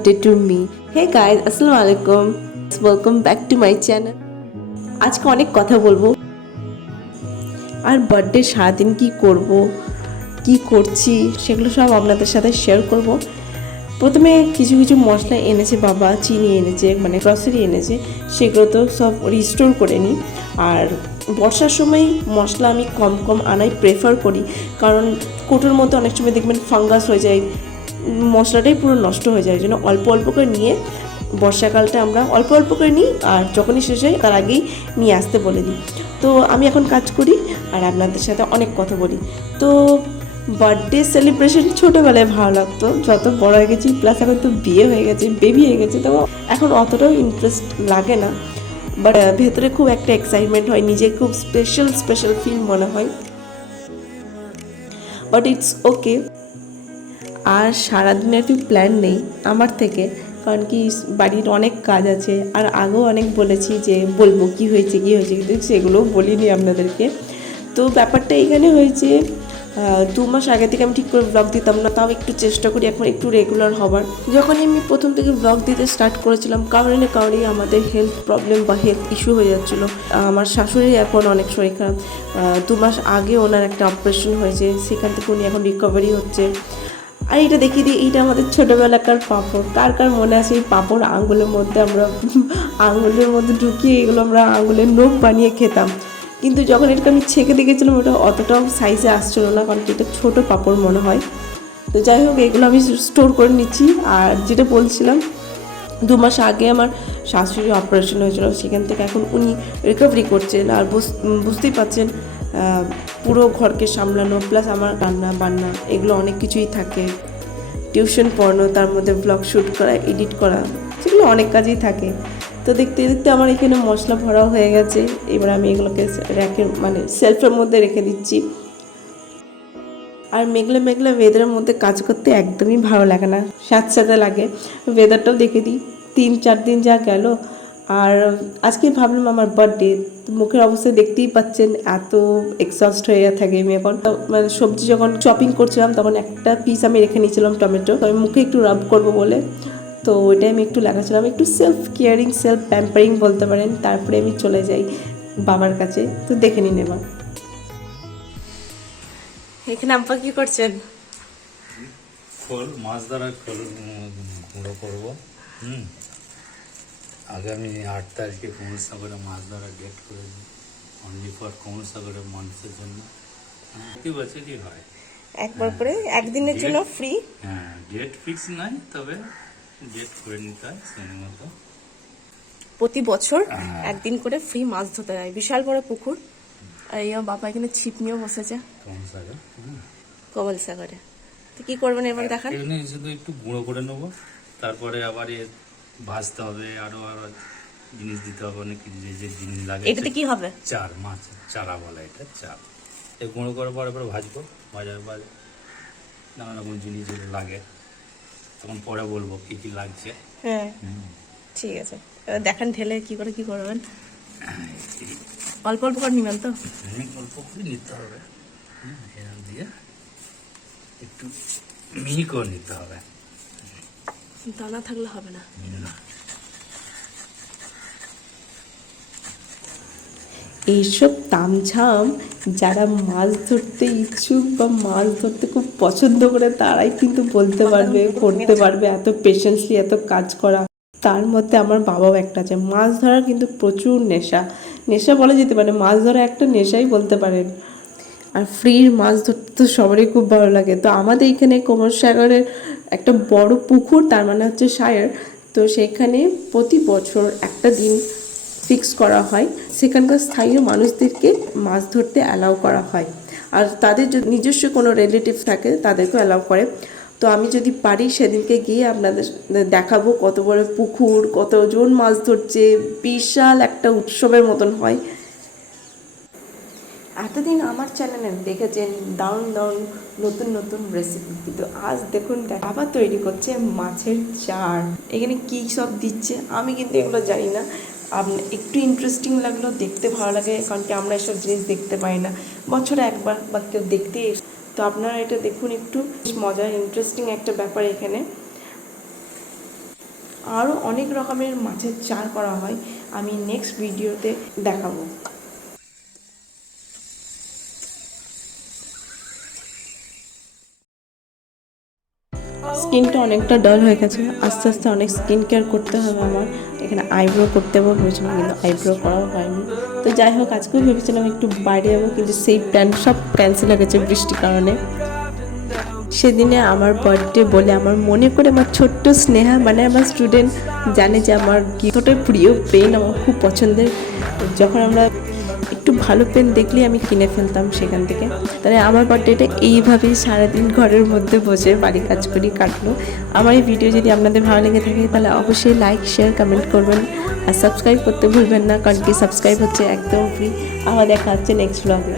birthday to me. Hey guys, assalamu alaikum. Welcome back to my channel. আজকে অনেক কথা বলবো আর বার্থডে সারাদিন কি করব কি করছি সেগুলো সব আপনাদের সাথে শেয়ার করব। প্রথমে কিছু কিছু মশলা এনেছে বাবা, চিনি এনেছে, মানে গ্রসারি এনেছে, সেগুলো তো সব রিস্টোর করে নিই। আর বর্ষার সময় মশলা আমি কম কম আনাই প্রেফার করি, কারণ কোটোর মধ্যে অনেক সময় দেখবেন ফাঙ্গাস হয়ে যায়, মশলাটাই পুরো নষ্ট হয়ে যায়। এই জন্য অল্প অল্প করে নিয়ে বর্ষাকালটা আমরা অল্প অল্প করে নিই, আর যখনই শেষ হয় তার আগেই নিয়ে আসতে বলে দিই। তো আমি এখন কাজ করি আর আপনাদের সাথে অনেক কথা বলি। তো বার্থডে সেলিব্রেশন ছোটোবেলায় ভালো লাগতো, যত বড় হয়ে গেছি, প্লাস এখন তো বিয়ে হয়ে গেছে, বেবি হয়ে গেছে, তো এখন অতটাও ইন্টারেস্ট লাগে না। বাট ভেতরে খুব একটা এক্সাইটমেন্ট হয়, নিজে খুব স্পেশাল ফিল মনে হয়, বাট ইটস ওকে। আর সারাদিনের একটু প্ল্যান নেই আমার থেকে, কারণ কি বাড়ির অনেক কাজ আছে, আর আগেও অনেক বলেছি যে বলবো কী হয়েছে কিন্তু সেগুলোও বলিনি আপনাদেরকে। তো ব্যাপারটা এখানে হয়েছে, 2 মাস আগে থেকে আমি ঠিক করে ব্লগ দিতাম না, তাও একটু চেষ্টা করি এখন একটু রেগুলার হবার। যখনই আমি প্রথম থেকে ব্লগ দিতে স্টার্ট করেছিলাম, কারণে আমাদের হেলথ প্রবলেম বা হেলথ ইস্যু হয়ে যাচ্ছিলো। আমার শাশুড়ি এখন অনেক শরীর খারাপ, 2 মাস আগে ওনার একটা অপারেশন হয়েছে, সেখান থেকে উনি এখন রিকভারি হচ্ছে। আর এটা দেখিয়ে দিই, এইটা আমাদের ছোটোবেলাকার পাঁপড়। কার কার মনে আছে এই পাঁপড় আঙুলের মধ্যে আমরা আঙুলের মধ্যে ঢুকিয়ে এগুলো আমরা আঙুলের নখ বানিয়ে খেতাম। কিন্তু যখন এটাকে আমি ছেঁকে দেখেছিলাম, ওটা অতটাও সাইজে আসছিলো না, কারণ কি এটা ছোটো পাঁপড় মনে হয়। তো যাই হোক, এগুলো আমি স্টোর করে নিচ্ছি। আর যেটা বলছিলাম, 2 মাস আগে আমার শাশুড়ি অপারেশন হয়েছিল, সেখান থেকে এখন উনি রিকভারি করছেন। আর বুঝতেই পারছেন, পুরো ঘরকে সামলানো, প্লাস আমার রান্না বান্না এগুলো অনেক কিছুই থাকে, টিউশন পড়ানো, তার মধ্যে ব্লগ শ্যুট করা, এডিট করা, সেগুলো অনেক কাজই থাকে। তো দেখতে দেখতে আমার এখানে মশলা ভরাও হয়ে গেছে। এবার আমি এগুলোকে র্যাকের মানে সেলফের মধ্যে রেখে দিচ্ছি। আর মেঘলা ওয়েদারের মধ্যে কাজ করতে একদমই ভালো লাগে না, স্যাঁতস্যাঁতে লাগে। ওয়েদারটাও দেখে দিই, 3-4 দিন যা গেল। আর আজকে ভাবলাম আমার বার্থডে, মুখের অবস্থা দেখতেই পাচ্ছেন, এত এক্সস্ট হয়ে থাকে আমি এখন। মানে সবজি যখন চপিং করছিলাম, তখন একটা পিস আমি রেখে নিয়েছিলাম টমেটো, তো আমি মুখে একটু রাব করবো বলে, তো ওইটাই আমি একটু লাগাচ্ছিলাম, একটু সেলফ কেয়ারিং, সেলফ প্যাম্পারিং বলতে পারেন। তারপরে আমি চলে যাই বাবার কাছে। তো দেখে নিন এবার এখানে আম্পা কি করছেন? খোল মাছ ধরা খোল গুঁড়ো করবো। আগামী 8 তারিখে কমলসাগরে মাছ ধরা ডেট করে দিই, অনলি ফর কমলসাগরের মানুষের জন্য। প্রতি বছরই হয়, একবার করে একদিনের জন্য ফ্রি। হ্যাঁ, ডেট ফিক্স নাই, তবে ডেট করে নিতে হয় সেই মতো। প্রতি বছর একদিন করে ফ্রি মাছ ধরতে যায়, বিশাল বড় পুকুর। আর এই বাবা এখানে ছিপ নিয়েও বসেছে কমলসাগর কমলসাগরে। তো কি করবেন এবার দেখান। এখানে শুধু একটু গুঁড়ো করে নেবো, তারপরে আবার ভাজতে হবে, আরো জিনিস দিতে হবে, অনেক যে জিনিস লাগে। এটাতে কি হবে? চার, মাছ চারা বলা, এটা চার। এই গুঁড়ো করার পরে ভাজবো, ভাজার পর নানা রকম জিনিস যেগুলো লাগে, তখন পরে বলবো কি কি লাগছে। হ্যাঁ ঠিক আছে, এবার দেখান ঢেলে কি করবেন। অল্প অল্প করে নিবেন তো? অল্প করে নিতে হবে, এরকম দিয়ে একটু মিহি করে নিতে হবে, দানা থাকলে হবে না। এইসব তামঝাম যারা মাছ ধরতে ইচ্ছুক বা মাছ ধরতে খুব পছন্দ করে, তারাই কিন্তু বলতে পারবে, করতে পারবে, এত পেশেন্সলি এত কাজ করা। তার মধ্যে আমার বাবাও একটা আছে। মাছ ধরার কিন্তু প্রচুর নেশা বলা যেতে পারে, মাছ ধরা একটা নেশাই বলতে পারেন। আর ফ্রির মাছ ধরতে তো সবারই খুব ভালো লাগে। তো আমাদের এখানে কমলসাগরের একটা বড় পুকুর, তার মানে হচ্ছে সায়র। তো সেখানে প্রতি বছর একটা দিন ফিক্স করা হয়, সেখানকার স্থানীয় মানুষদেরকে মাছ ধরতে অ্যালাউ করা হয়। আর তাদের যদি নিজস্ব কোনো রিলেটিভ থাকে, তাদেরকেও অ্যালাউ করে। তো আমি যদি পারি সেদিনকে গিয়ে আপনাদের দেখাবো কত বড় পুকুর, কতজন মাছ ধরছে, বিশাল একটা উৎসবের মতন হয়। এতদিন আমার চ্যানেলে দেখেছেন দারুণ নতুন রেসিপি, কিন্তু আজ দেখুন আবার তৈরি করছে মাছের চার। এখানে কী সব দিচ্ছে আমি কিন্তু এগুলো জানি না। একটু ইন্টারেস্টিং লাগলো, দেখতে ভালো লাগে, কারণ কি আমরা এসব জিনিস দেখতে পাই না, বছরে একবার বা কেউ দেখতে। তো আপনারা এটা দেখুন, একটু মজার ইন্টারেস্টিং একটা ব্যাপার এখানে। আরও অনেক রকমের মাছের চার করা হয়, আমি নেক্সট ভিডিওতে দেখাবো। স্কিনটা অনেকটা ডাল হয়ে গেছে, আস্তে আস্তে অনেক স্কিন কেয়ার করতে হবে আমার। এখানে আইব্রো করতে হবে ভেবেছিলাম, কিন্তু আইব্রো করাও হয়নি। তো যাই হোক, আজকেও ভেবেছিলাম একটু বাইরে যাবো, কিন্তু সেই প্ল্যান সব ক্যান্সেল হয়ে গেছে বৃষ্টির কারণে। সেদিনে আমার বার্থডে বলে আমার মনে করে আমার ছোট্ট স্নেহা, মানে আমার স্টুডেন্ট, জানে যে আমার কতটা প্রিয় পেন, আমার খুব পছন্দের। যখন আমরা একটু ভালো পেন দেখলেই আমি কিনে ফেলতাম সেখান থেকে। তাহলে আমার বার্থডেটা এইভাবেই সারাদিন ঘরের মধ্যে বসে বাড়ি কাজ করি কাটলো। আমার এই ভিডিও যদি আপনাদের ভালো লেগে থাকে তাহলে অবশ্যই লাইক, শেয়ার, কমেন্ট করবেন আর সাবস্ক্রাইব করতে ভুলবেন না, কারণ কি সাবস্ক্রাইব হচ্ছে একদম ফ্রি। আবার দেখা হচ্ছে নেক্সট ব্লগে।